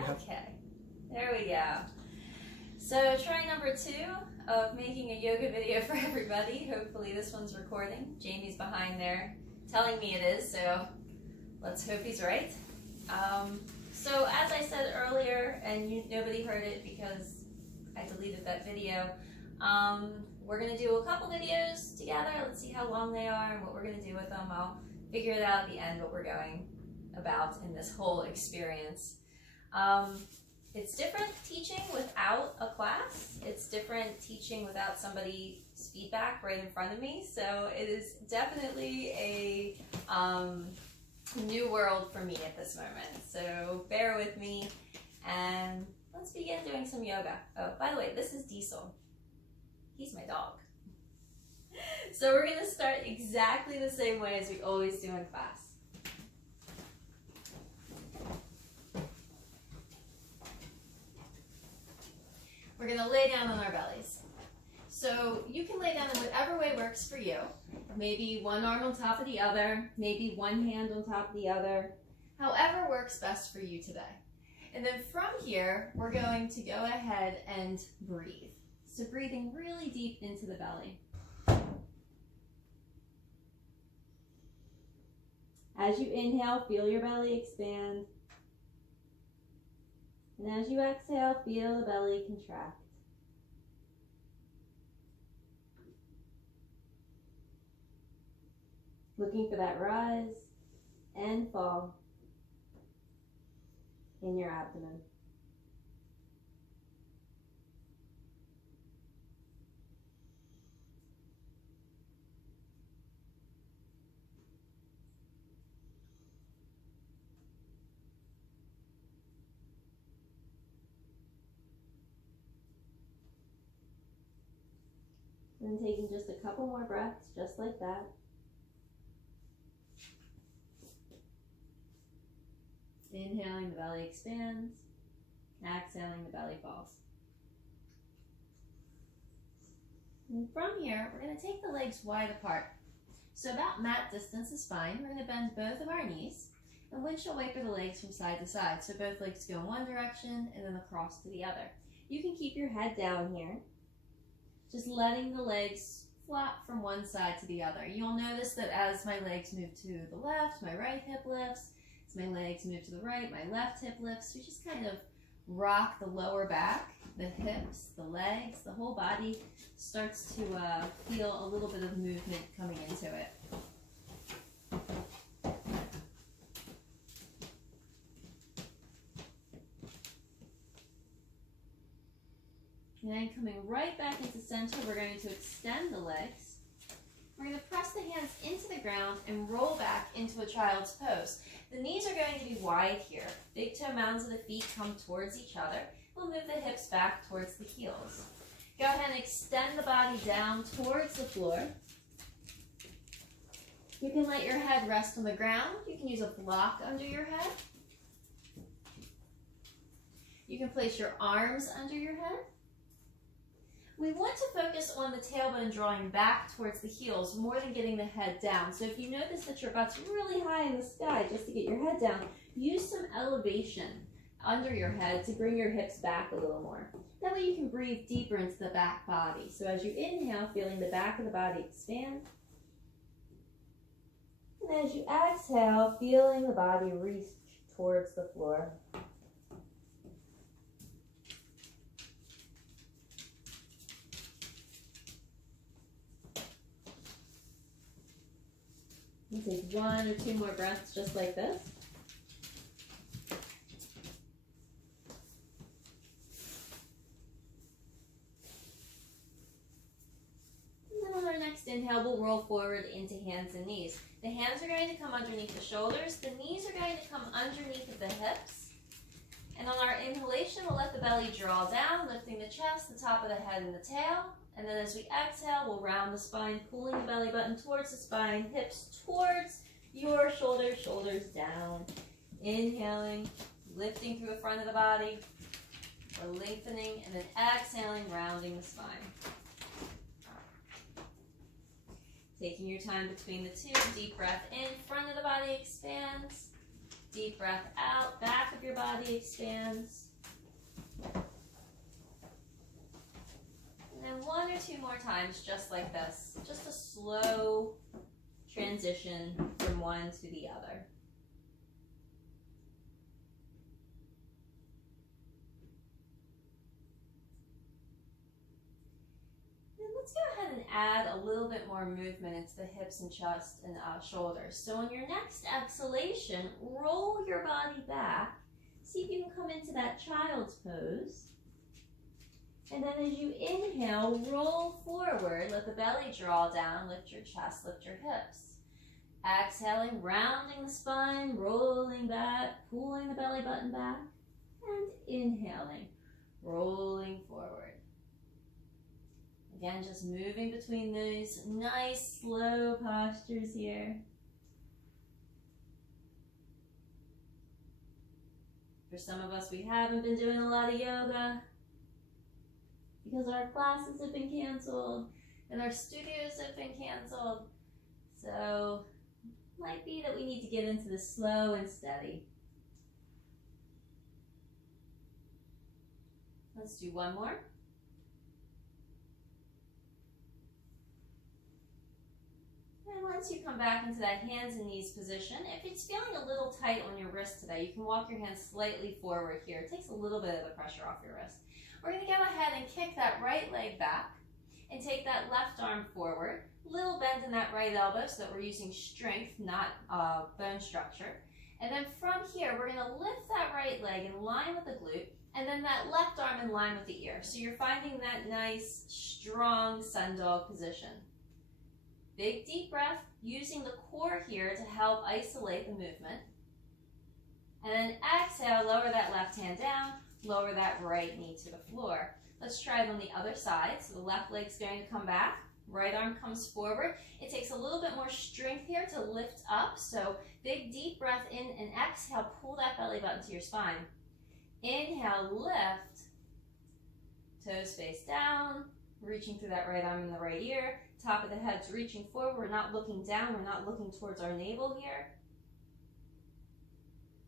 Okay, there we go. So try number 2 of making a yoga video for everybody. Hopefully this one's recording. Jamie's behind there telling me it is, so let's hope he's right. So as I said earlier, and nobody heard it because I deleted that video, we're going to do a couple videos together. Let's see how long they are and what we're going to do with them. I'll figure it out at the end what we're going about in this whole experience. It's different teaching without a class. It's different teaching without somebody's feedback right in front of me. So it is definitely a new world for me at this moment. So bear with me and let's begin doing some yoga. Oh, by the way, this is Diesel. He's my dog. So we're going to start exactly the same way as we always do in class. We're going to lay down on our bellies. So you can lay down in whatever way works for you. Maybe one arm on top of the other, maybe one hand on top of the other, however works best for you today. And then from here, we're going to go ahead and breathe. So breathing really deep into the belly. As you inhale, feel your belly expand. And as you exhale, feel the belly contract. Looking for that rise and fall in your abdomen. And taking just a couple more breaths, just like that. Inhaling, the belly expands. Exhaling, the belly falls. And from here, we're going to take the legs wide apart. So about mat distance is fine. We're going to bend both of our knees and windshield wiper the legs from side to side. So both legs go in one direction and then across to the other. You can keep your head down here, just letting the legs flop from one side to the other. You'll notice that as my legs move to the left, my right hip lifts. As my legs move to the right, my left hip lifts. We just kind of rock the lower back, the hips, the legs, the whole body starts to feel a little bit of movement coming into it. And then coming right back into center, we're going to extend the legs. We're going to press the hands into the ground and roll back into a child's pose. The knees are going to be wide here. Big toe mounds of the feet come towards each other. We'll move the hips back towards the heels. Go ahead and extend the body down towards the floor. You can let your head rest on the ground. You can use a block under your head. You can place your arms under your head. We want to focus on the tailbone drawing back towards the heels more than getting the head down. So if you notice that your butt's really high in the sky just to get your head down, use some elevation under your head to bring your hips back a little more. That way you can breathe deeper into the back body. So as you inhale, feeling the back of the body expand. And as you exhale, feeling the body reach towards the floor. You take 1 or 2 more breaths just like this. And then on our next inhale, we'll roll forward into hands and knees. The hands are going to come underneath the shoulders. The knees are going to come underneath of the hips. And on our inhalation, we'll let the belly draw down, lifting the chest, the top of the head, and the tail. And then as we exhale, we'll round the spine, pulling the belly button towards the spine, hips towards your shoulders, shoulders down. Inhaling, lifting through the front of the body. We're lengthening, and then exhaling, rounding the spine. Taking your time between the two, deep breath in, front of the body expands. Deep breath out, back of your body expands. And then 1 or 2 more times, just like this. Just a slow transition from one to the other. Let's go ahead and add a little bit more movement into the hips and chest and shoulders. So on your next exhalation, roll your body back. See if you can come into that child's pose. And then as you inhale, roll forward. Let the belly draw down, lift your chest, lift your hips. Exhaling, rounding the spine, rolling back, pulling the belly button back. And inhaling, rolling forward. Again, just moving between those nice, slow postures here. For some of us, we haven't been doing a lot of yoga because our classes have been canceled and our studios have been canceled. So, it might be that we need to get into the slow and steady. Let's do one more. And once you come back into that hands and knees position, if it's feeling a little tight on your wrist today, you can walk your hands slightly forward here. It takes a little bit of the pressure off your wrist. We're going to go ahead and kick that right leg back and take that left arm forward. Little bend in that right elbow so that we're using strength, not bone structure. And then from here, we're going to lift that right leg in line with the glute, and then that left arm in line with the ear. So you're finding that nice, strong sun dog position. Big deep breath, using the core here to help isolate the movement. And then exhale, lower that left hand down, lower that right knee to the floor. Let's try it on the other side. So the left leg's going to come back, right arm comes forward. It takes a little bit more strength here to lift up. So big deep breath in and exhale, pull that belly button to your spine. Inhale, lift, toes face down, reaching through that right arm in the right ear. Top of the head's reaching forward. We're not looking down. We're not looking towards our navel here.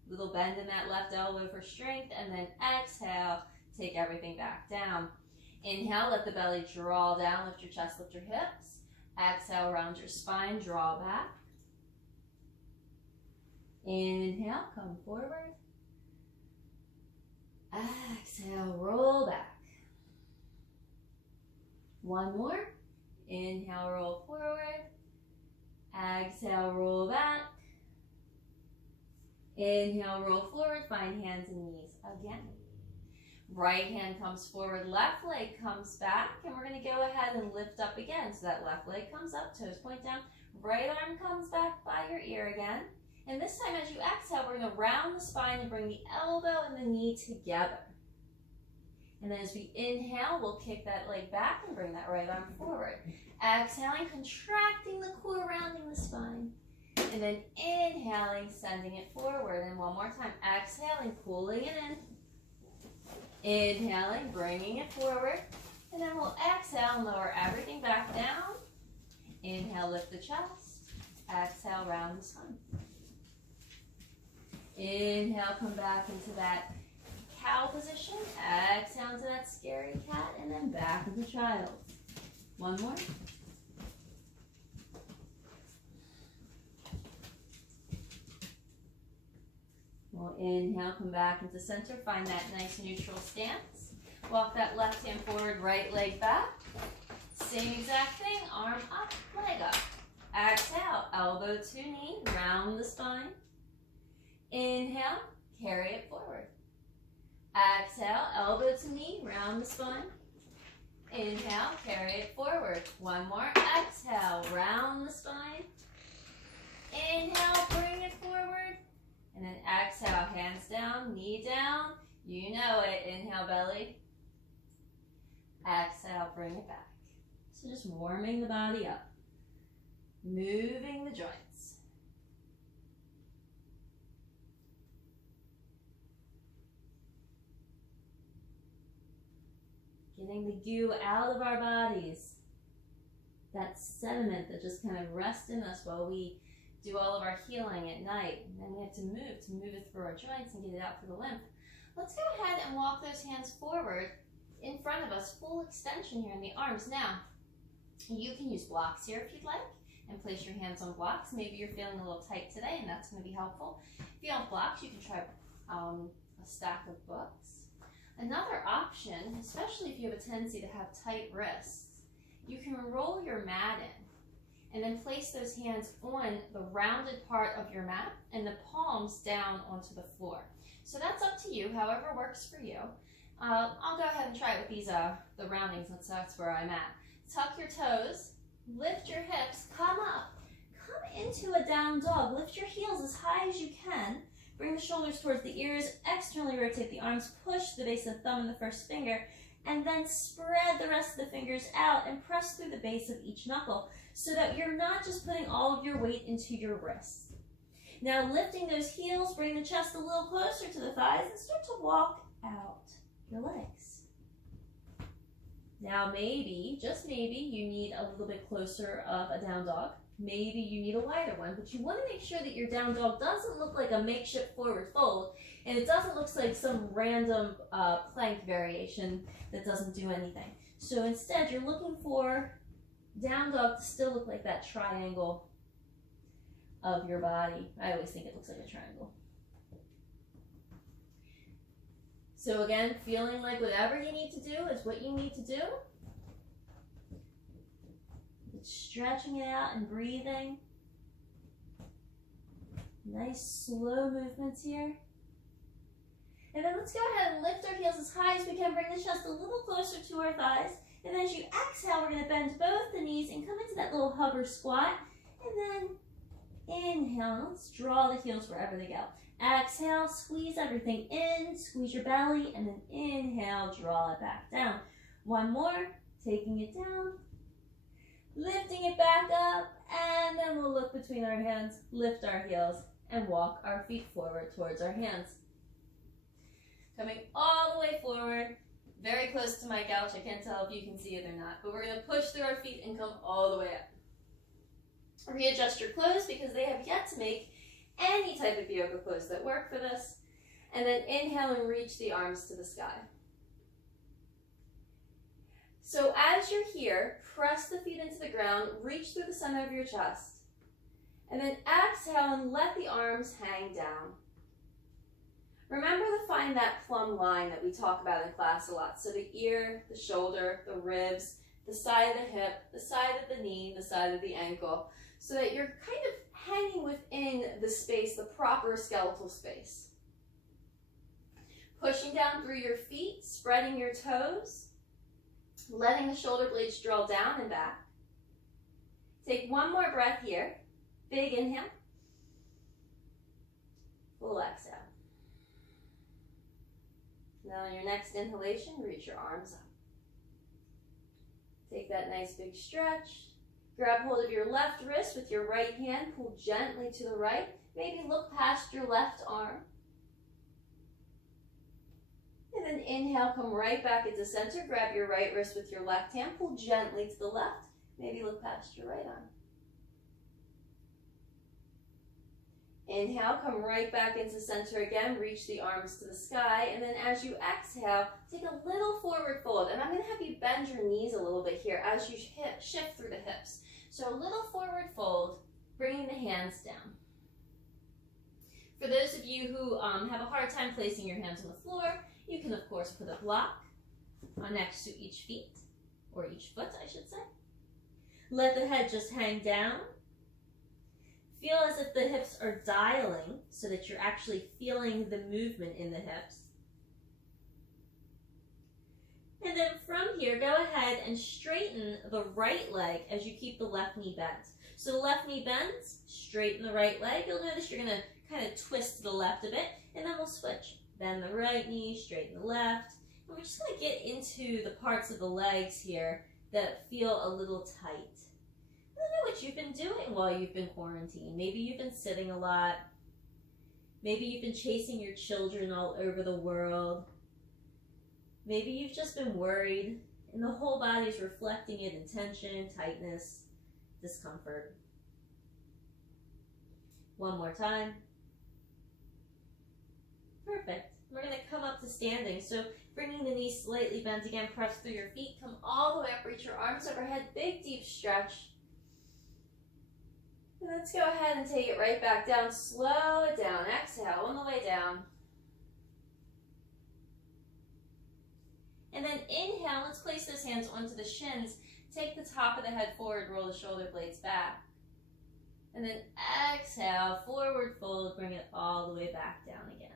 Little bend in that left elbow for strength. And then exhale, take everything back down. Inhale, let the belly draw down. Lift your chest, lift your hips. Exhale, round your spine, draw back. Inhale, come forward. Exhale, roll back. One more. Inhale, roll forward. Exhale, roll back. Inhale, roll forward. Find hands and knees again. Right hand comes forward, left leg comes back, and we're going to go ahead and lift up again. So that left leg comes up, toes point down. Right arm comes back by your ear again. And this time as you exhale, we're going to round the spine and bring the elbow and the knee together. And then as we inhale, we'll kick that leg back and bring that right arm forward. Exhaling, contracting the core, rounding the spine. And then inhaling, sending it forward. And one more time, exhaling, pulling it in. Inhaling, bringing it forward. And then we'll exhale and lower everything back down. Inhale, lift the chest. Exhale, round the spine. Inhale, come back into that cow position. Exhale into that scary cat, and then back into child. One more. We'll inhale, come back into center. Find that nice neutral stance. Walk that left hand forward, right leg back. Same exact thing, arm up, leg up. Exhale, elbow to knee, round the spine. Inhale, carry it forward. Exhale, elbow to knee, round the spine. Inhale, carry it forward. One more, exhale, round the spine. Inhale, bring it forward. And then exhale, hands down, knee down. You know it, inhale, belly. Exhale, bring it back. So just warming the body up. Moving the joints. Getting the goo out of our bodies. That sediment that just kind of rests in us while we do all of our healing at night. And then we have to move it through our joints and get it out through the lymph. Let's go ahead and walk those hands forward in front of us, full extension here in the arms. Now, you can use blocks here if you'd like, and place your hands on blocks. Maybe you're feeling a little tight today, and that's going to be helpful. If you don't have blocks, you can try a stack of books. Another option, especially if you have a tendency to have tight wrists, you can roll your mat in and then place those hands on the rounded part of your mat and the palms down onto the floor. So that's up to you, however works for you. I'll go ahead and try it with these the roundings, since that's where I'm at. Tuck your toes, lift your hips, come up, come into a down dog. Lift your heels as high as you can. Bring the shoulders towards the ears, externally rotate the arms, push the base of the thumb and the first finger, and then spread the rest of the fingers out and press through the base of each knuckle so that you're not just putting all of your weight into your wrists. Now lifting those heels, bring the chest a little closer to the thighs and start to walk out your legs. Now maybe, just maybe, you need a little bit closer of a down dog. Maybe you need a wider one, but you want to make sure that your down dog doesn't look like a makeshift forward fold, and it doesn't look like some random plank variation that doesn't do anything. So instead, you're looking for down dog to still look like that triangle of your body. I always think it looks like a triangle. So again, feeling like whatever you need to do is what you need to do. Stretching it out and breathing. Nice slow movements here. And then let's go ahead and lift our heels as high as we can. Bring the chest a little closer to our thighs. And then as you exhale, we're going to bend both the knees and come into that little hover squat. And then inhale. Let's draw the heels wherever they go. Exhale, squeeze everything in, squeeze your belly, and then inhale, draw it back down. One more, taking it down, lifting it back up, and then we'll look between our hands, lift our heels, and walk our feet forward towards our hands. Coming all the way forward, very close to my couch. I can't tell if you can see it or not, but we're going to push through our feet and come all the way up. Readjust your clothes because they have yet to make any type of yoga clothes that work for this. And then inhale and reach the arms to the sky. So as you're here, press the feet into the ground, reach through the center of your chest. And then exhale and let the arms hang down. Remember to find that plumb line that we talk about in class a lot. So the ear, the shoulder, the ribs, the side of the hip, the side of the knee, the side of the ankle, so that you're kind of hanging within the space, the proper skeletal space. Pushing down through your feet, spreading your toes, letting the shoulder blades draw down and back. Take one more breath here. Big inhale. Full exhale. Now on your next inhalation, reach your arms up. Take that nice big stretch. Grab hold of your left wrist with your right hand. Pull gently to the right. Maybe look past your left arm. And then inhale, come right back into center. Grab your right wrist with your left hand. Pull gently to the left. Maybe look past your right arm. Inhale, come right back into center again. Reach the arms to the sky. And then as you exhale, take a little forward fold. And I'm going to have you bend your knees a little bit here as you shift through the hips. So a little forward fold, bringing the hands down. For those of you who have a hard time placing your hands on the floor, you can of course put a block next to each feet, or each foot I should say. Let the head just hang down. Feel as if the hips are dialing so that you're actually feeling the movement in the hips. And then from here, go ahead and straighten the right leg as you keep the left knee bent. So the left knee bends, straighten the right leg. You'll notice you're going to kind of twist to the left a bit, and then we'll switch. Bend the right knee, straighten the left. And we're just going to get into the parts of the legs here that feel a little tight. I don't know what you've been doing while you've been quarantined. Maybe you've been sitting a lot. Maybe you've been chasing your children all over the world. Maybe you've just been worried, and the whole body's reflecting it in tension, tightness, discomfort. One more time. Perfect. We're going to come up to standing. So bringing the knees slightly bent again, press through your feet, come all the way up, reach your arms overhead, big deep stretch. And let's go ahead and take it right back down. Slow it down. Exhale on the way down. And then inhale, let's place those hands onto the shins. Take the top of the head forward, roll the shoulder blades back. And then exhale, forward fold, bring it all the way back down again.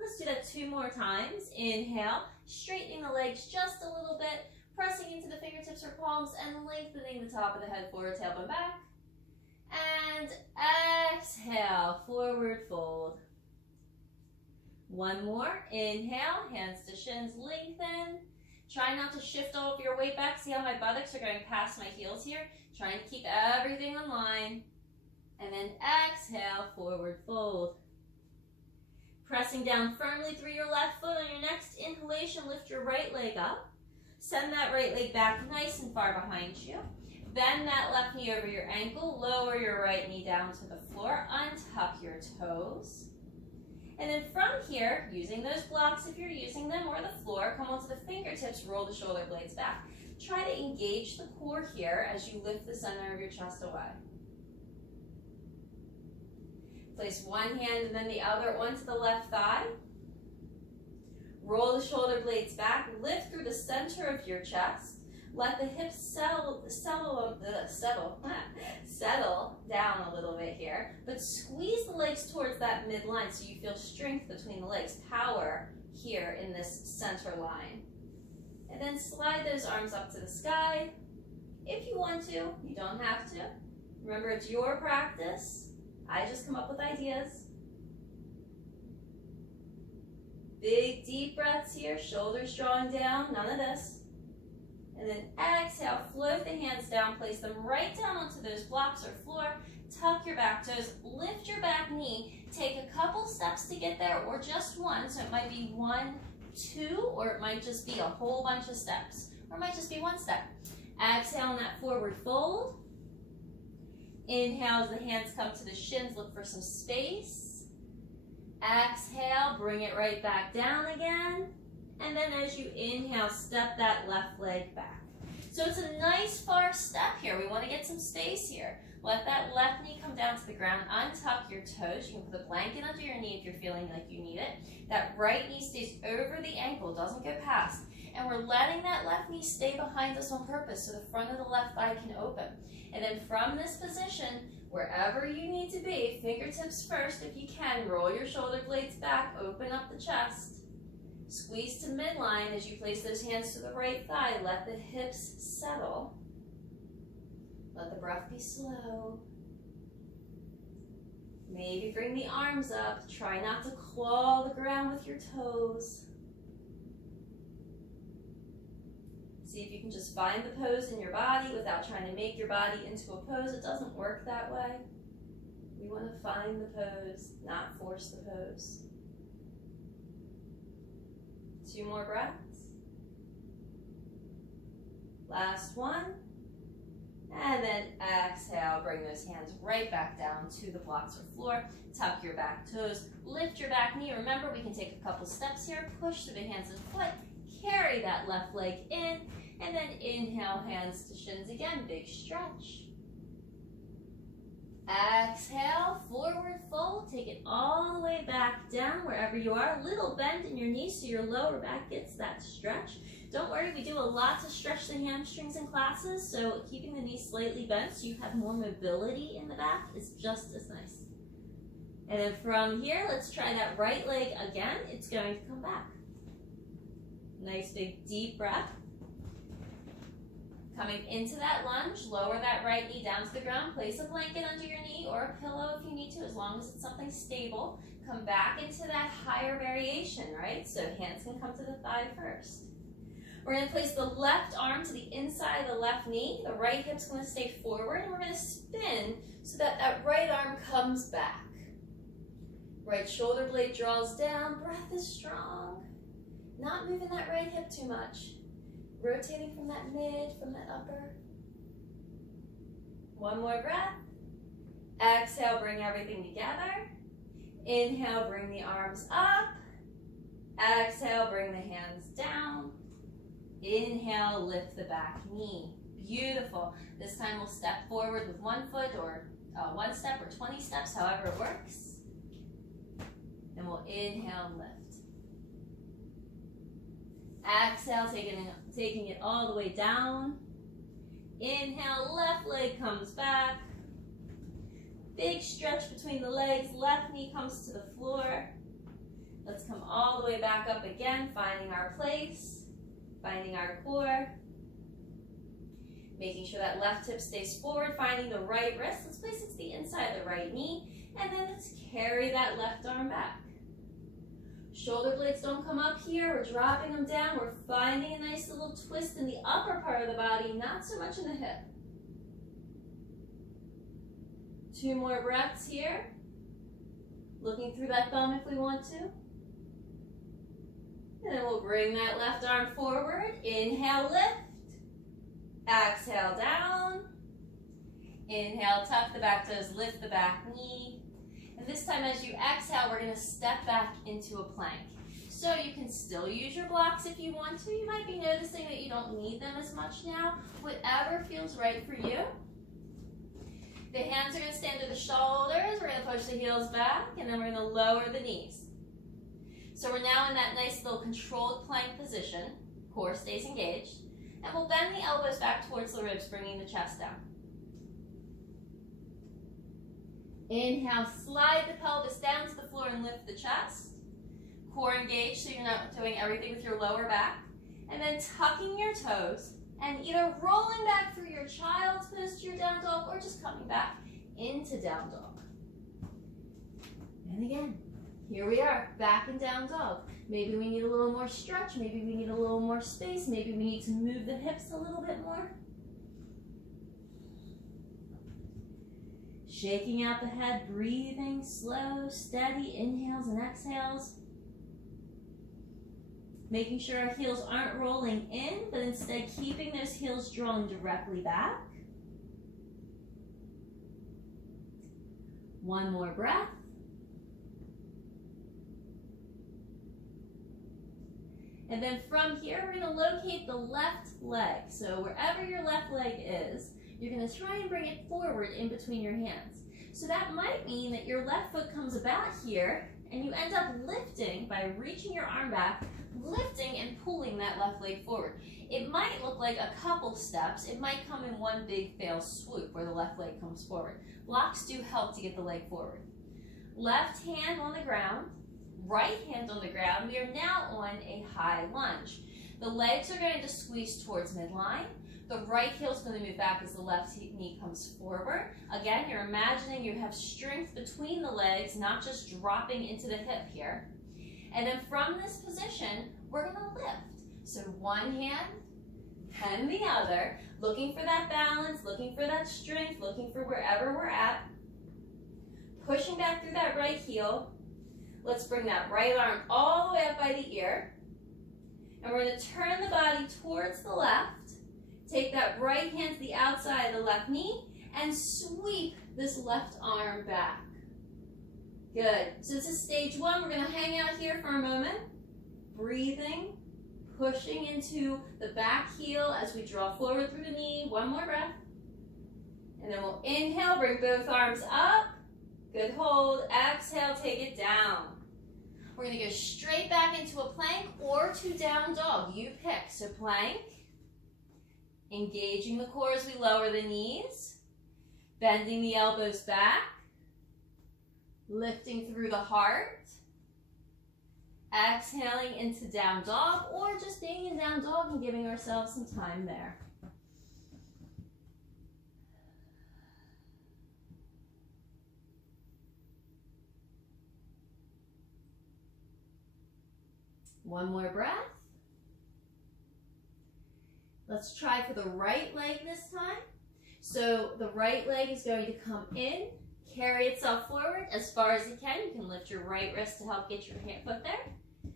Let's do that 2 more times. Inhale, straightening the legs just a little bit, pressing into the fingertips or palms and lengthening the top of the head forward, tailbone back. And exhale, forward fold. One more. Inhale, hands to shins, lengthen. Try not to shift all of your weight back. See how my buttocks are going past my heels here? Trying to keep everything in line. And then exhale, forward fold. Pressing down firmly through your left foot. On your next inhalation, lift your right leg up. Send that right leg back nice and far behind you. Bend that left knee over your ankle. Lower your right knee down to the floor. Untuck your toes. And then from here, using those blocks if you're using them, or the floor, come onto the fingertips, roll the shoulder blades back. Try to engage the core here as you lift the center of your chest away. Place one hand and then the other onto the left thigh. Roll the shoulder blades back, lift through the center of your chest. Let the hips settle down a little bit here, but squeeze the legs towards that midline so you feel strength between the legs, power here in this center line. And then slide those arms up to the sky. If you want to, you don't have to. Remember, it's your practice. I just come up with ideas. Big deep breaths here, shoulders drawing down, none of this. And then exhale, float the hands down, place them right down onto those blocks or floor. Tuck your back toes, lift your back knee. Take a couple steps to get there, or just one. So it might be 1, 2, or it might just be a whole bunch of steps. Or it might just be one step. Exhale on that forward fold. Inhale as the hands come to the shins, look for some space. Exhale, bring it right back down again. And then as you inhale, step that left leg back. So it's a nice far step here. We want to get some space here. Let that left knee come down to the ground. Untuck your toes. You can put a blanket under your knee if you're feeling like you need it. That right knee stays over the ankle, doesn't go past. And we're letting that left knee stay behind us on purpose so the front of the left thigh can open. And then from this position, wherever you need to be, fingertips first if you can, roll your shoulder blades back, open up the chest. Squeeze to midline as you place those hands to the right thigh. Let the hips settle. Let the breath be slow. Maybe bring the arms up. Try not to claw the ground with your toes. See if you can just find the pose in your body without trying to make your body into a pose. It doesn't work that way. We want to find the pose, not force the pose. 2 more breaths. Last one. And then exhale, bring those hands right back down to the blocks or floor. Tuck your back toes, lift your back knee. Remember, we can take a couple steps here. Push through the hands and foot. Carry that left leg in. And then inhale, hands to shins again. Big stretch. Exhale, forward fold. Take it all the way back down wherever you are. A little bend in your knees so your lower back gets that stretch. Don't worry, we do a lot to stretch the hamstrings in classes, so keeping the knees slightly bent so you have more mobility in the back is just as nice. And then from here, let's try that right leg again. It's going to come back. Nice big deep breath. Coming into that lunge, lower that right knee down to the ground. Place a blanket under your knee or a pillow if you need to, as long as it's something stable. Come back into that higher variation, right? So hands can come to the thigh first. We're going to place the left arm to the inside of the left knee. The right hip's going to stay forward, and we're going to spin so that that right arm comes back. Right shoulder blade draws down. Breath is strong. Not moving that right hip too much. Rotating from that mid, from that upper. One more breath. Exhale, bring everything together. Inhale, bring the arms up. Exhale, bring the hands down. Inhale, lift the back knee. Beautiful. This time we'll step forward with 1 foot or 1 step or 20 steps, however it works. And we'll inhale and lift. Exhale, taking it all the way down. Inhale, left leg comes back. Big stretch between the legs, left knee comes to the floor. Let's come all the way back up again, finding our place, finding our core. Making sure that left hip stays forward, finding the right wrist. Let's place it to the inside of the right knee, and then let's carry that left arm back. Shoulder blades don't come up here, we're dropping them down. We're finding a nice little twist in the upper part of the body, not so much in the hip. 2 more breaths here. Looking through that thumb if we want to. And then we'll bring that left arm forward. Inhale, lift. Exhale, down. Inhale, tuck the back toes, lift the back knee. And this time as you exhale, we're going to step back into a plank. So you can still use your blocks if you want to. You might be noticing that you don't need them as much now. Whatever feels right for you. The hands are going to stay under the shoulders. We're going to push the heels back, and then we're going to lower the knees. So we're now in that nice little controlled plank position. Core stays engaged. And we'll bend the elbows back towards the ribs, bringing the chest down. Inhale, slide the pelvis down to the floor and lift the chest. Core engaged, so you're not doing everything with your lower back. And then tucking your toes and either rolling back through your child's pose to your down dog or just coming back into down dog. And again, here we are, back in down dog. Maybe we need a little more stretch, maybe we need a little more space, maybe we need to move the hips a little bit more. Shaking out the head, breathing slow, steady inhales and exhales. Making sure our heels aren't rolling in, but instead keeping those heels drawn directly back. 1 more breath. And then from here, we're going to locate the left leg. So wherever your left leg is, you're going to try and bring it forward in between your hands. So that might mean that your left foot comes about here, and you end up lifting by reaching your arm back, lifting and pulling that left leg forward. It might look like a couple steps. It might come in one big fail swoop where the left leg comes forward. Blocks do help to get the leg forward. Left hand on the ground, right hand on the ground. We are now on a high lunge. The legs are going to squeeze towards midline. The right heel is going to move back as the left knee comes forward. Again, you're imagining you have strength between the legs, not just dropping into the hip here. And then from this position, we're going to lift. So one hand, then the other, looking for that balance, looking for that strength, looking for wherever we're at. Pushing back through that right heel. Let's bring that right arm all the way up by the ear. And we're going to turn the body towards the left. Take that right hand to the outside of the left knee and sweep this left arm back. Good. So this is stage 1. We're going to hang out here for a moment. Breathing, pushing into the back heel as we draw forward through the knee. 1 more breath. And then we'll inhale, bring both arms up. Good hold. Exhale, take it down. We're going to go straight back into a plank or to down dog. You pick. So plank. Engaging the core as we lower the knees. Bending the elbows back. Lifting through the heart. Exhaling into down dog or just being in down dog and giving ourselves some time there. One more breath. Let's try for the right leg this time. So the right leg is going to come in, carry itself forward as far as you can. You can lift your right wrist to help get your foot there.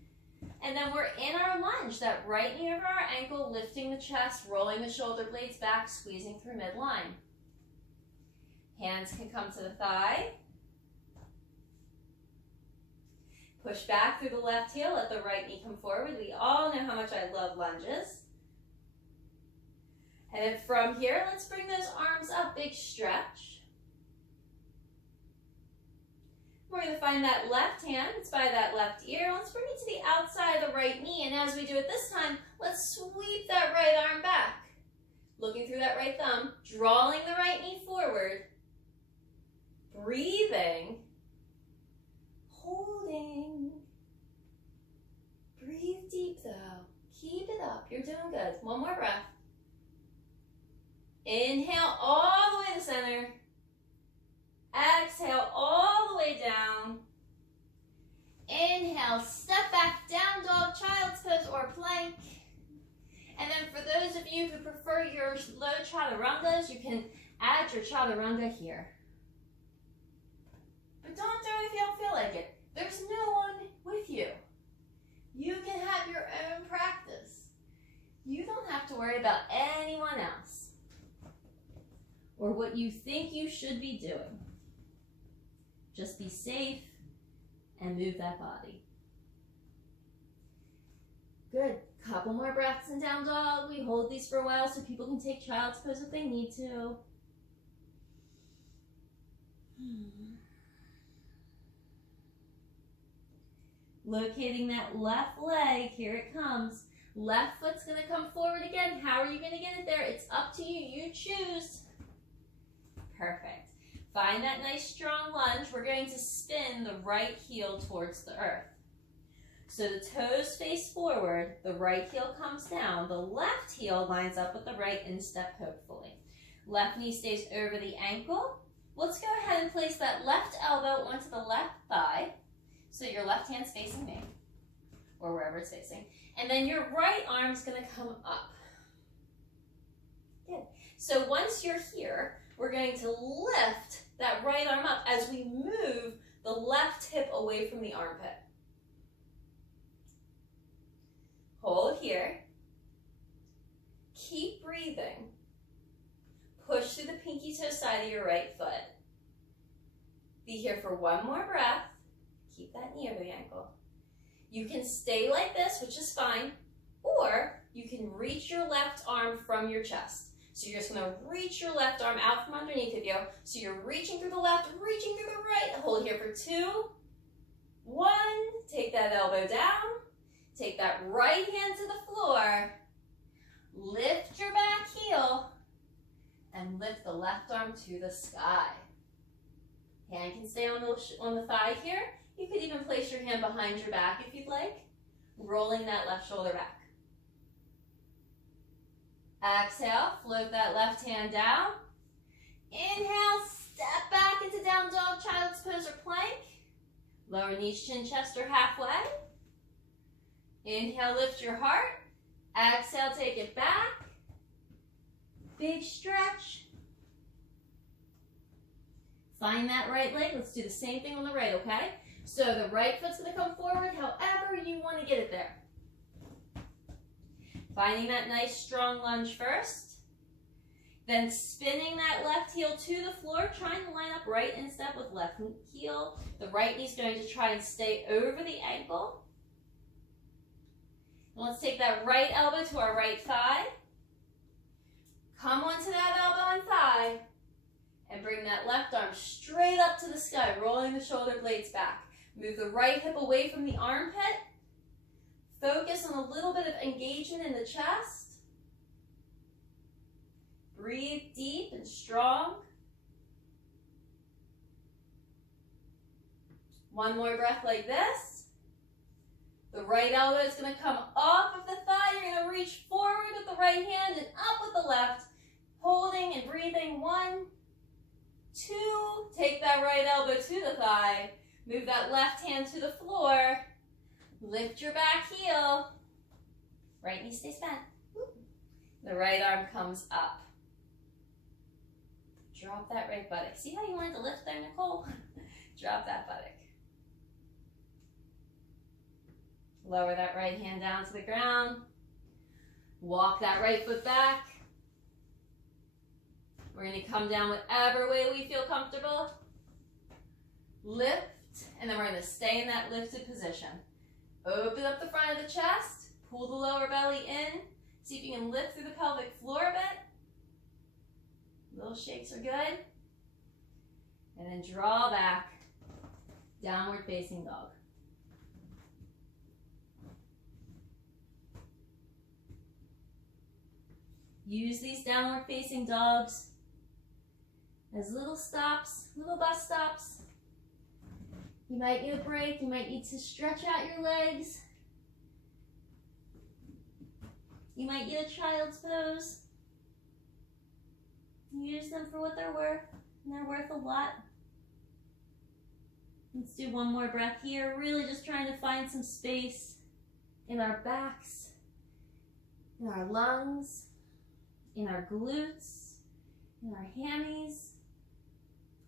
And then we're in our lunge, that right knee over our ankle, lifting the chest, rolling the shoulder blades back, squeezing through midline. Hands can come to the thigh. Push back through the left heel, let the right knee come forward. We all know how much I love lunges. And then from here, let's bring those arms up, big stretch. We're going to find that left hand, it's by that left ear. Let's bring it to the outside of the right knee, and as we do it this time, let's sweep that right arm back. Looking through that right thumb, drawing the right knee forward, breathing, holding. Breathe deep though, keep it up, you're doing good. One more breath. Inhale all the way to center. Exhale all the way down. Inhale, step back, down dog, child's pose or plank. And then for those of you who prefer your low chaturangas, you can add your chaturanga here. But don't do it if you don't feel like it. There's no one with you. You can have your own practice. You don't have to worry about anyone else or what you think you should be doing. Just be safe and move that body. Good. Couple more breaths in down dog. We hold these for a while so people can take child's pose if they need to. Locating that left leg, here it comes. Left foot's gonna come forward again. How are you gonna get it there? It's up to you, you choose. Perfect. Find that nice strong lunge. We're going to spin the right heel towards the earth. So the toes face forward, the right heel comes down, the left heel lines up with the right instep hopefully. Left knee stays over the ankle. Let's go ahead and place that left elbow onto the left thigh. So your left hand's facing me, or wherever it's facing. And then your right arm's gonna come up. Good. So once you're here, we're going to lift that right arm up as we move the left hip away from the armpit. Hold here. Keep breathing. Push through the pinky toe side of your right foot. Be here for one more breath. Keep that knee over the ankle. You can stay like this, which is fine, or you can reach your left arm from your chest. So you're just gonna reach your left arm out from underneath of you. So you're reaching through the left, reaching through the right. Hold here for 2, 1. Take that elbow down. Take that right hand to the floor. Lift your back heel and lift the left arm to the sky. Hand can stay on the thigh here. You could even place your hand behind your back if you'd like, rolling that left shoulder back. Exhale, float that left hand down. Inhale, step back into down dog, child's pose or plank. Lower knees, chin, chest, or halfway. Inhale, lift your heart. Exhale, take it back. Big stretch. Find that right leg. Let's do the same thing on the right, okay? So the right foot's gonna come forward however you wanna get it there. Finding that nice strong lunge first. Then spinning that left heel to the floor, trying to line up right instep with left heel. The right knee's going to try and stay over the ankle. Let's take that right elbow to our right thigh. Come onto that elbow and thigh. And bring that left arm straight up to the sky, rolling the shoulder blades back. Move the right hip away from the armpit. Focus on a little bit of engagement in the chest. Breathe deep and strong. One more breath like this. The right elbow is going to come off of the thigh. You're going to reach forward with the right hand and up with the left. Holding and breathing. 1, 2. Take that right elbow to the thigh. Move that left hand to the floor. Lift your back heel. Right knee stays bent. The right arm comes up. Drop that right buttock. See how you wanted to lift there, Nicole? Drop that buttock. Lower that right hand down to the ground. Walk that right foot back. We're going to come down whatever way we feel comfortable. Lift, and then we're going to stay in that lifted position. Open up the front of the chest, pull the lower belly in. See if you can lift through the pelvic floor a bit. Little shakes are good. And then draw back, downward facing dog. Use these downward facing dogs as little stops, little bus stops. You might need a break, you might need to stretch out your legs. You might need a child's pose. Use them for what they're worth, and they're worth a lot. Let's do one more breath here, really just trying to find some space in our backs, in our lungs, in our glutes, in our hammies.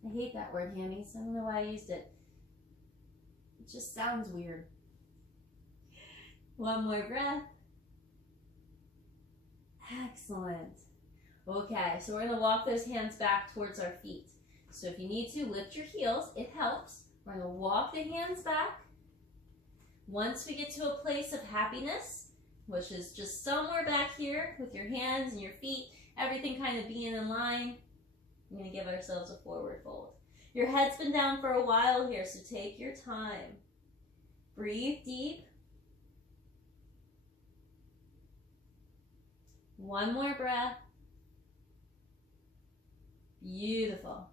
I hate that word hammies. I don't know why I used it. It just sounds weird. One more breath. Excellent. Okay, so we're gonna walk those hands back towards our feet. So if you need to, lift your heels, it helps. We're gonna walk the hands back. Once we get to a place of happiness, which is just somewhere back here with your hands and your feet, everything kind of being in line, we're gonna give ourselves a forward fold. Your head's been down for a while here, so take your time. Breathe deep. One more breath. Beautiful.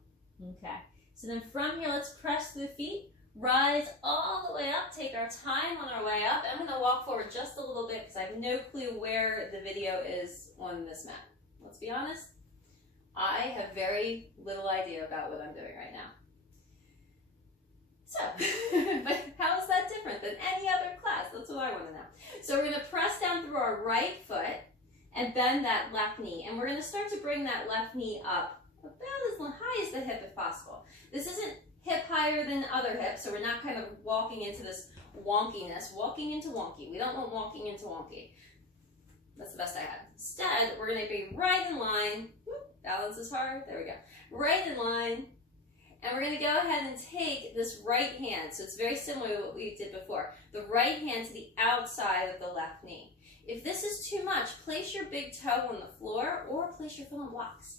Okay. So then from here, let's press through the feet. Rise all the way up. Take our time on our way up. I'm going to walk forward just a little bit because I have no clue where the video is on this mat. Let's be honest. I have very little idea about what I'm doing right now. So, but how is that different than any other class? That's what I want to know. So we're going to press down through our right foot and bend that left knee. And we're going to start to bring that left knee up about as high as the hip if possible. This isn't hip higher than other hips, so we're not kind of walking into this wonkiness, walking into wonky. We don't want walking into wonky. That's the best I had. Instead, we're going to be right in line. Whoop, balance is hard. There we go. Right in line. And we're going to go ahead and take this right hand. So it's very similar to what we did before. The right hand to the outside of the left knee. If this is too much, place your big toe on the floor or place your foot on blocks.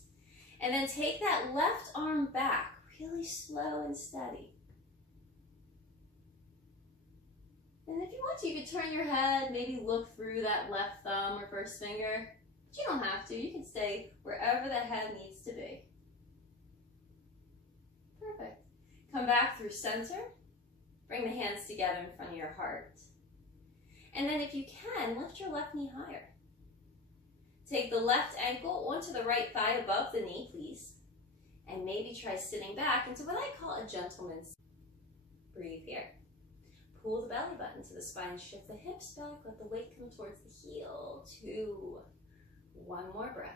And then take that left arm back, really slow and steady. And if you want to, you could turn your head, maybe look through that left thumb or first finger. But you don't have to. You can stay wherever the head needs to be. Perfect. Come back through center. Bring the hands together in front of your heart. And then if you can, lift your left knee higher. Take the left ankle onto the right thigh above the knee, please. And maybe try sitting back into what I call a gentleman's. Breathe here. Pull the belly button to the spine, shift the hips back, let the weight come towards the heel. 2. One more breath.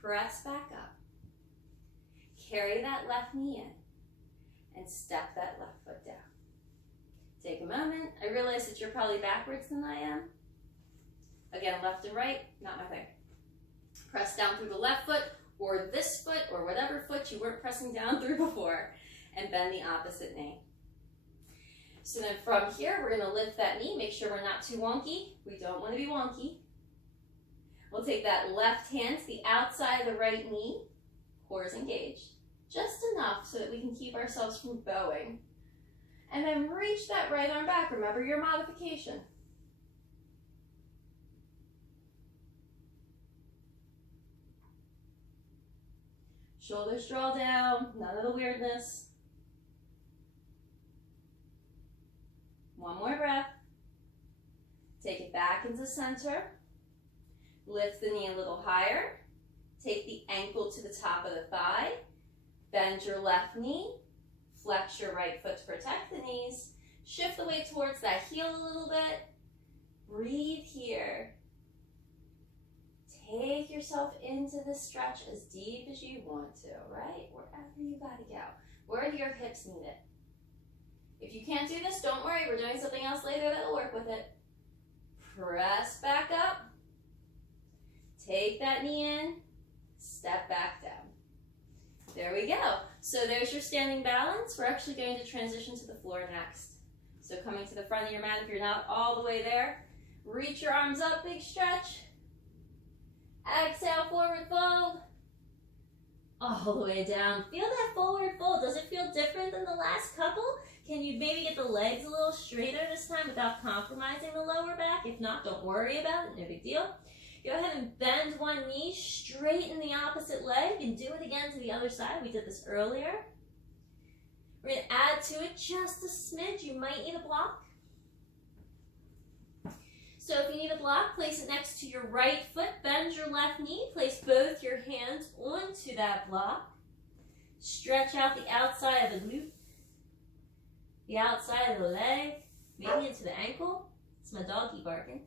Press back up. Carry that left knee in and step that left foot down. Take a moment. I realize that you're probably backwards than I am. Again, left and right, not my thing. Press down through the left foot or this foot or whatever foot you weren't pressing down through before and bend the opposite knee. So then from here, we're going to lift that knee. Make sure we're not too wonky. We don't want to be wonky. We'll take that left hand to the outside of the right knee. Core is engaged. Just enough so that we can keep ourselves from bowing. And then reach that right arm back. Remember your modification. Shoulders draw down, none of the weirdness. One more breath. Take it back into center. Lift the knee a little higher. Take the ankle to the top of the thigh. Bend your left knee. Flex your right foot to protect the knees. Shift the weight towards that heel a little bit. Breathe here. Take yourself into the stretch as deep as you want to, right? Wherever you gotta go. Where do your hips need it? If you can't do this, don't worry. We're doing something else later that'll work with it. Press back up. Take that knee in. step back down. There we go. So there's your standing balance. We're actually going to transition to the floor next. So coming to the front of your mat, if you're not all the way there, reach your arms up, big stretch. Exhale, forward fold. All the way down. Feel that forward fold. Does it feel different than the last couple? Can you maybe get the legs a little straighter this time without compromising the lower back? If not, don't worry about it, no big deal. Go ahead and bend one knee, straighten the opposite leg, and do it again to the other side. We did this earlier. We're going to add to it just a smidge. You might need a block. So if you need a block, place it next to your right foot. Bend your left knee. Place both your hands onto that block. Stretch out the outside of the glute, the outside of the leg, maybe into the ankle. It's my doggy barking.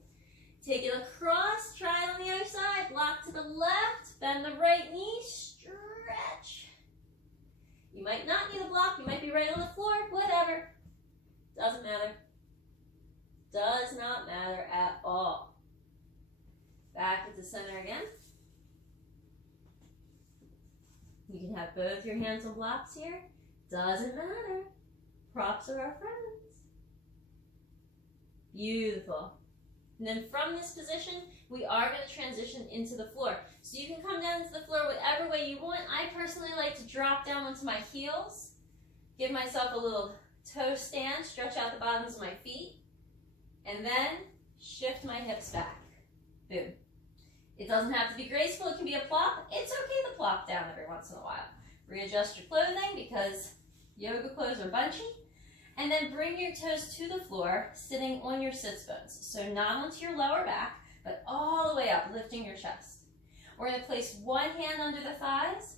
Take it across, try it on the other side, block to the left, bend the right knee, stretch. You might not need a block, you might be right on the floor, whatever. Doesn't matter. Does not matter at all. Back into center again. You can have both your hands on blocks here. Doesn't matter. Props are our friends. Beautiful. And then from this position, we are going to transition into the floor. So you can come down into the floor whatever way you want. I personally like to drop down onto my heels, give myself a little toe stand, stretch out the bottoms of my feet, and then shift my hips back. Boom. It doesn't have to be graceful. It can be a plop. It's okay to plop down every once in a while. Readjust your clothing because yoga clothes are bunchy. And then bring your toes to the floor, sitting on your sits bones. So not onto your lower back, but all the way up, lifting your chest. We're going to place one hand under the thighs,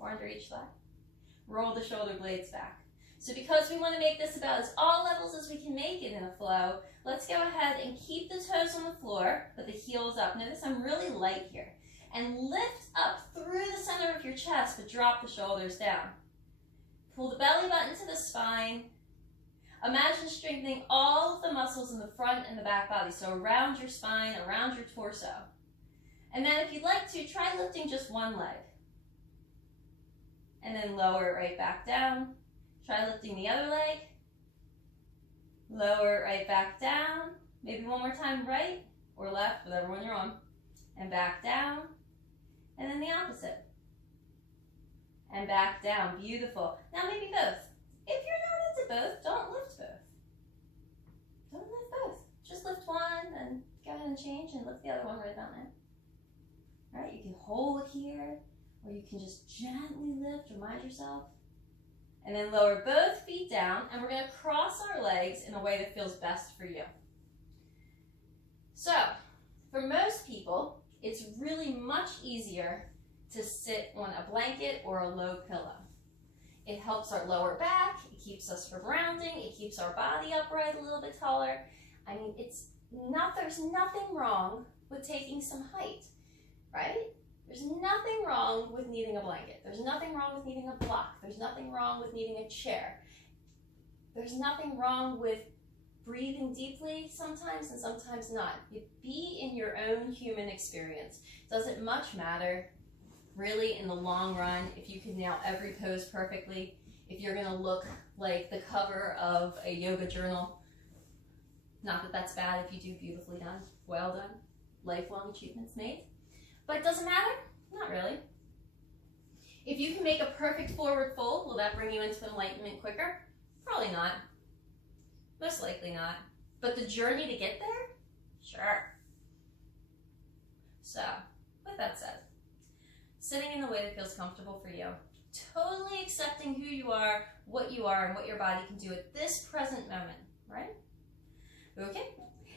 or under each thigh. Roll the shoulder blades back. So because we want to make this about as all levels as we can make it in a flow, let's go ahead and keep the toes on the floor, but the heels up. Notice I'm really light here. And lift up through the center of your chest, but drop the shoulders down. Pull the belly button to the spine. Imagine strengthening all of the muscles in the front and the back body, so around your spine, around your torso. And then if you'd like to, try lifting just one leg. And then lower it right back down. Try lifting the other leg. Lower it right back down. Maybe one more time, right or left, whatever one you're on. And back down. And then the opposite. And back down. Beautiful. Now maybe both. If you're not into both, don't lift both. Don't lift both. Just lift one and go ahead and change and lift the other one right about now. All right, you can hold it here, or you can just gently lift, remind yourself. And then lower both feet down, and we're going to cross our legs in a way that feels best for you. So, for most people, it's really much easier to sit on a blanket or a low pillow. It helps our lower back, it keeps us from rounding, it keeps our body upright a little bit taller. I mean, there's nothing wrong with taking some height, right? There's nothing wrong with needing a blanket. There's nothing wrong with needing a block. There's nothing wrong with needing a chair. There's nothing wrong with breathing deeply sometimes and sometimes not. You be in your own human experience. Doesn't much matter. Really, in the long run, if you can nail every pose perfectly, if you're going to look like the cover of a yoga journal, not that that's bad if you do beautifully done, well done, lifelong achievements made, but it doesn't matter, not really. If you can make a perfect forward fold, will that bring you into enlightenment quicker? Probably not. Most likely not. But the journey to get there? Sure. So, with that said, sitting in the way that feels comfortable for you, totally accepting who you are, and what your body can do at this present moment, right? Okay,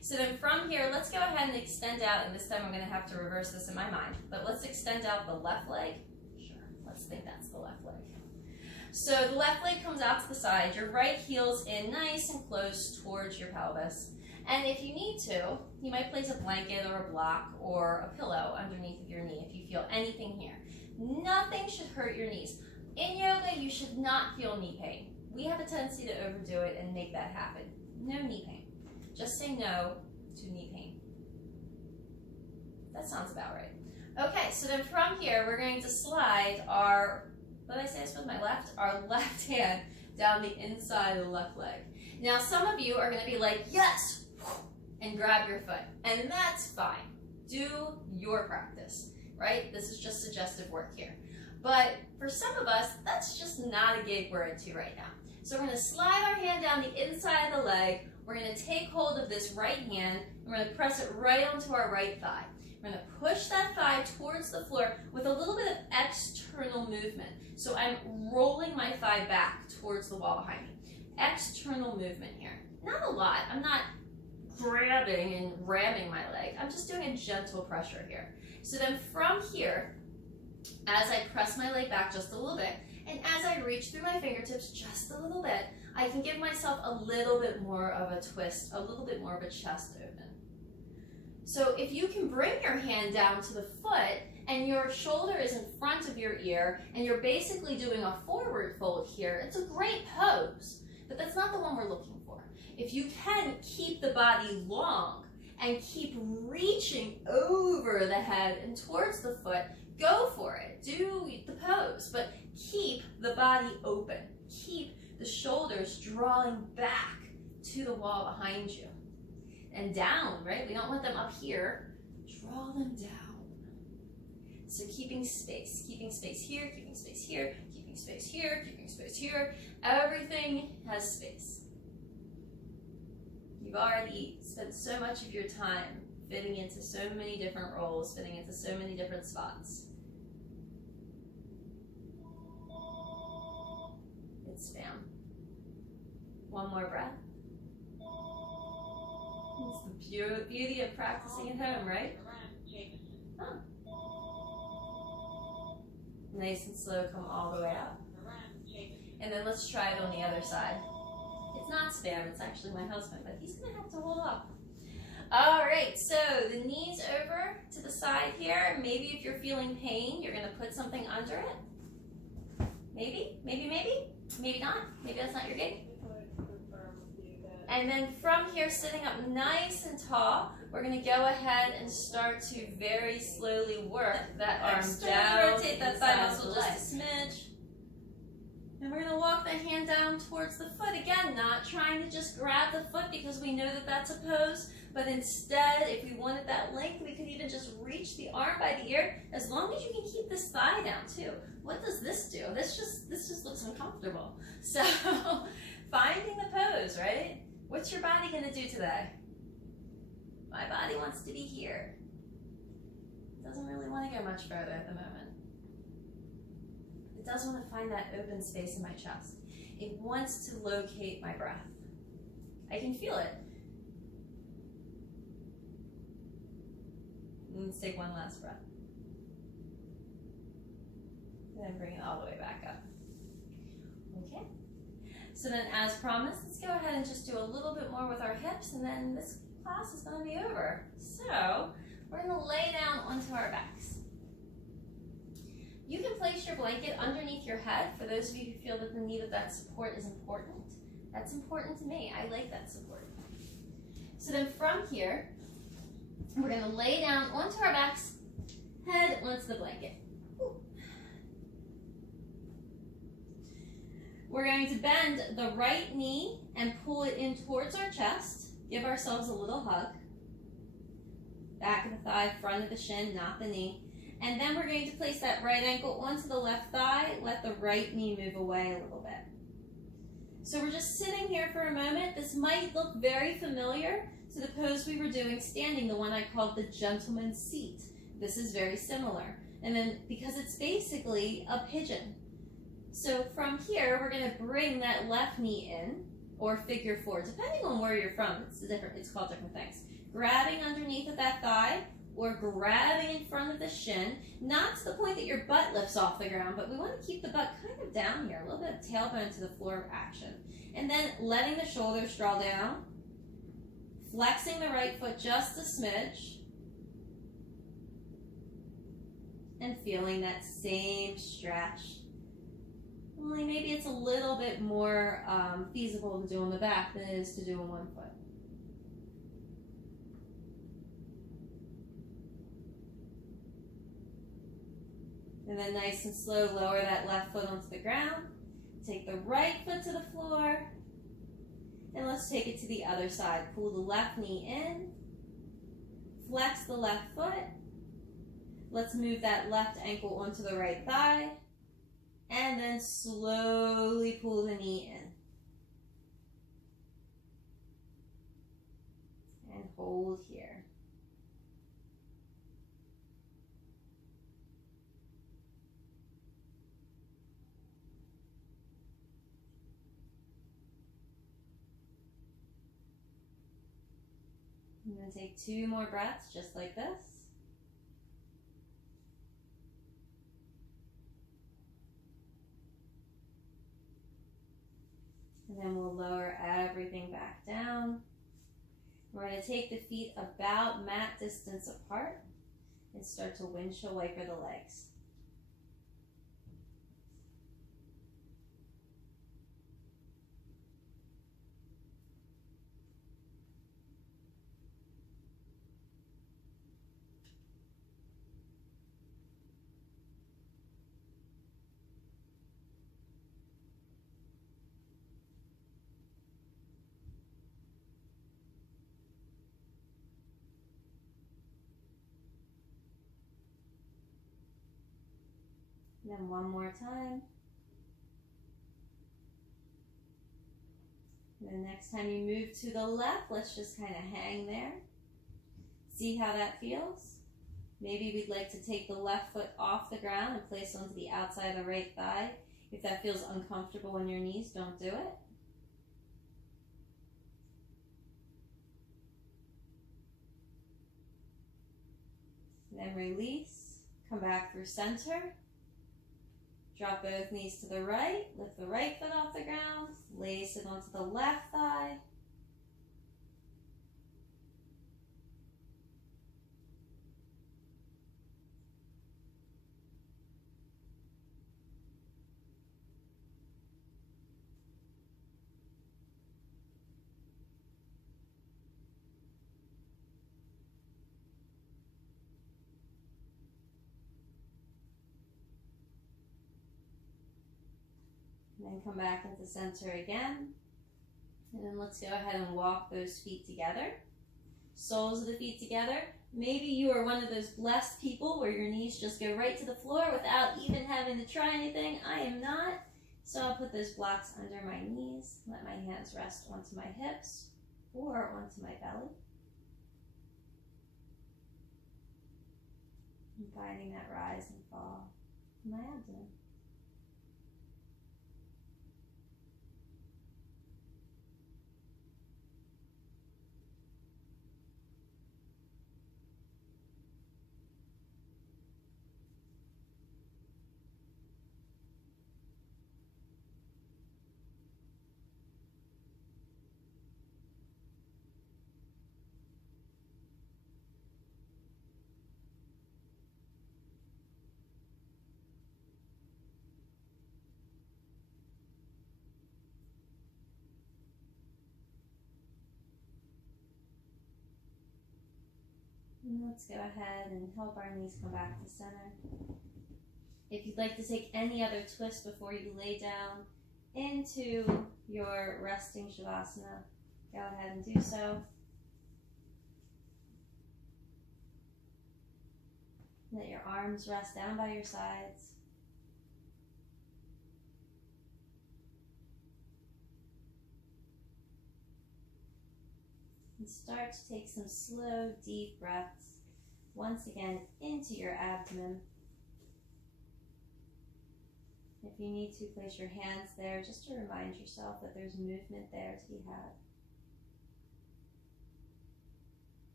so then from here, let's go ahead and extend out, and this time I'm going to have to reverse this in my mind, but let's extend out the left leg. Sure, let's think that's the left leg. So the left leg comes out to the side, your right heel's in nice and close towards your pelvis. And if you need to, you might place a blanket or a block or a pillow underneath of your knee if you feel anything here. Nothing should hurt your knees. In yoga, you should not feel knee pain. We have a tendency to overdo it and make that happen. No knee pain. Just say no to knee pain. That sounds about right. Okay, so then from here, we're going to slide our, what did I say I was with my left? Our left hand down the inside of the left leg. Now, some of you are going to be like, yes, and grab your foot, and that's fine. Do your practice, right? This is just suggestive work here. But for some of us, that's just not a gig we're into right now. So we're going to slide our hand down the inside of the leg. We're going to take hold of this right hand, and we're going to press it right onto our right thigh. We're going to push that thigh towards the floor with a little bit of external movement. So I'm rolling my thigh back towards the wall behind me. External movement here. Not a lot. I'm not grabbing and ramming my leg. I'm just doing a gentle pressure here. So then from here, as I press my leg back just a little bit, and as I reach through my fingertips just a little bit, I can give myself a little bit more of a twist, a little bit more of a chest open. So if you can bring your hand down to the foot and your shoulder is in front of your ear and you're basically doing a forward fold here, it's a great pose, but that's not the one we're looking for. If you can keep the body long and keep reaching over the head and towards the foot, go for it. Do the pose, but keep the body open. Keep the shoulders drawing back to the wall behind you. And down, right? We don't want them up here. Draw them down. So keeping space here, keeping space here, keeping space here, keeping space here. Everything has space. You've already spent so much of your time fitting into so many different roles, fitting into so many different spots. It's spam. One more breath. It's the beauty of practicing at home, right? Huh. Nice and slow, come all the way up. And then let's try it on the other side. It's not spam, it's actually my husband, but he's gonna have to hold up. All right, so the knees over to the side here. Maybe if you're feeling pain, you're gonna put something under it. Maybe, maybe, maybe. Maybe not. Maybe that's not your gig. And then from here, sitting up nice and tall, we're going to go ahead and start to very slowly work that arm down. Rotate that thigh muscle just a smidge. And we're going to walk the hand down towards the foot. Again, not trying to just grab the foot because we know that that's a pose, but instead, if we wanted that length, we could even just reach the arm by the ear, as long as you can keep this thigh down too. What does this do? This just looks uncomfortable. So, finding the pose, right? What's your body going to do today? My body wants to be here. It doesn't really want to go much further at the moment. It does want to find that open space in my chest. It wants to locate my breath. I can feel it. Let's take one last breath. And then bring it all the way back up. Okay. So then, as promised, let's go ahead and just do a little bit more with our hips, and then this class is going to be over. So, we're going to lay down onto our backs. You can place your blanket underneath your head for those of you who feel that the need of that support is important. That's important to me. I like that support. So then from here, we're going to lay down onto our backs, head onto the blanket. We're going to bend the right knee and pull it in towards our chest. Give ourselves a little hug. Back of the thigh, front of the shin, not the knee. And then we're going to place that right ankle onto the left thigh. Let the right knee move away a little bit. So we're just sitting here for a moment. This might look very familiar to the pose we were doing standing, the one I called the gentleman's seat. This is very similar. And then because it's basically a pigeon. So from here, we're going to bring that left knee in, or figure four, depending on where you're from. It's called different things. Grabbing underneath of that thigh, or grabbing in front of the shin, not to the point that your butt lifts off the ground, but we want to keep the butt kind of down here, a little bit of tailbone to the floor action. And then letting the shoulders draw down, flexing the right foot just a smidge, and feeling that same stretch. Only maybe it's a little bit more feasible to do on the back than it is to do on one foot. And then nice and slow, lower that left foot onto the ground. Take the right foot to the floor. And let's take it to the other side. Pull the left knee in. Flex the left foot. Let's move that left ankle onto the right thigh. And then slowly pull the knee in. And hold here. I'm going to take 2 more breaths just like this. And then we'll lower everything back down. We're going to take the feet about mat distance apart and start to windshield wiper the legs. And then one more time. And then next time you move to the left, let's just kind of hang there. See how that feels? Maybe we'd like to take the left foot off the ground and place it onto the outside of the right thigh. If that feels uncomfortable in your knees, don't do it. And then release, come back through center. Drop both knees to the right, lift the right foot off the ground, lace it onto the left thigh. And then come back into center again. And then let's go ahead and walk those feet together. Soles of the feet together. Maybe you are one of those blessed people where your knees just go right to the floor without even having to try anything. I am not. So I'll put those blocks under my knees. Let my hands rest onto my hips or onto my belly. And finding that rise and fall in my abdomen. And let's go ahead and help our knees come back to center. If you'd like to take any other twist before you lay down into your resting Shavasana, go ahead and do so. Let your arms rest down by your sides. And start to take some slow, deep breaths, once again, into your abdomen. If you need to, place your hands there just to remind yourself that there's movement there to be had.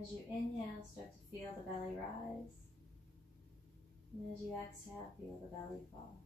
And as you inhale, start to feel the belly rise. And as you exhale, feel the belly fall.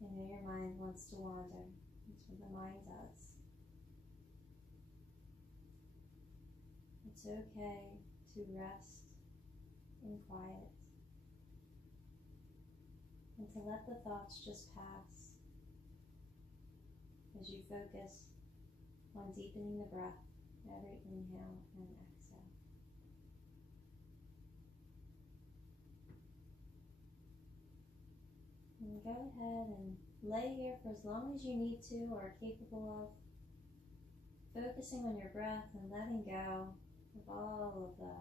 I know your mind wants to wander. That's what the mind does. It's okay to rest in quiet and to let the thoughts just pass as you focus on deepening the breath every inhale and exhale. And go ahead and lay here for as long as you need to or are capable of, focusing on your breath and letting go of all of the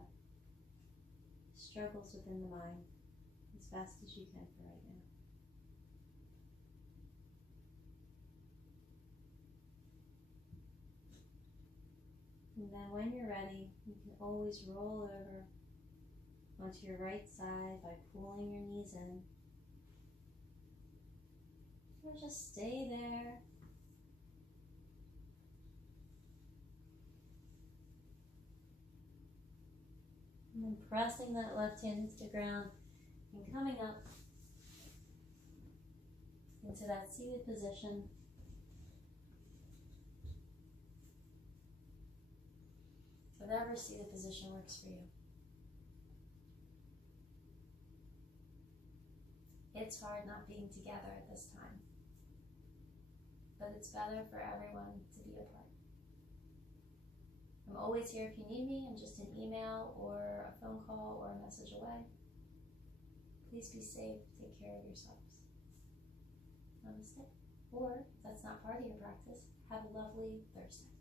struggles within the mind as fast as you can for right now. And then when you're ready, you can always roll over onto your right side by pulling your knees in. Or just stay there. And then pressing that left hand into the ground and coming up into that seated position. Whatever seated position works for you. It's hard not being together at this time, but it's better for everyone to be apart. I'm always here if you need me. I'm just an email or a phone call or a message away. Please be safe. Take care of yourselves. Namaste. Or, if that's not part of your practice, have a lovely Thursday.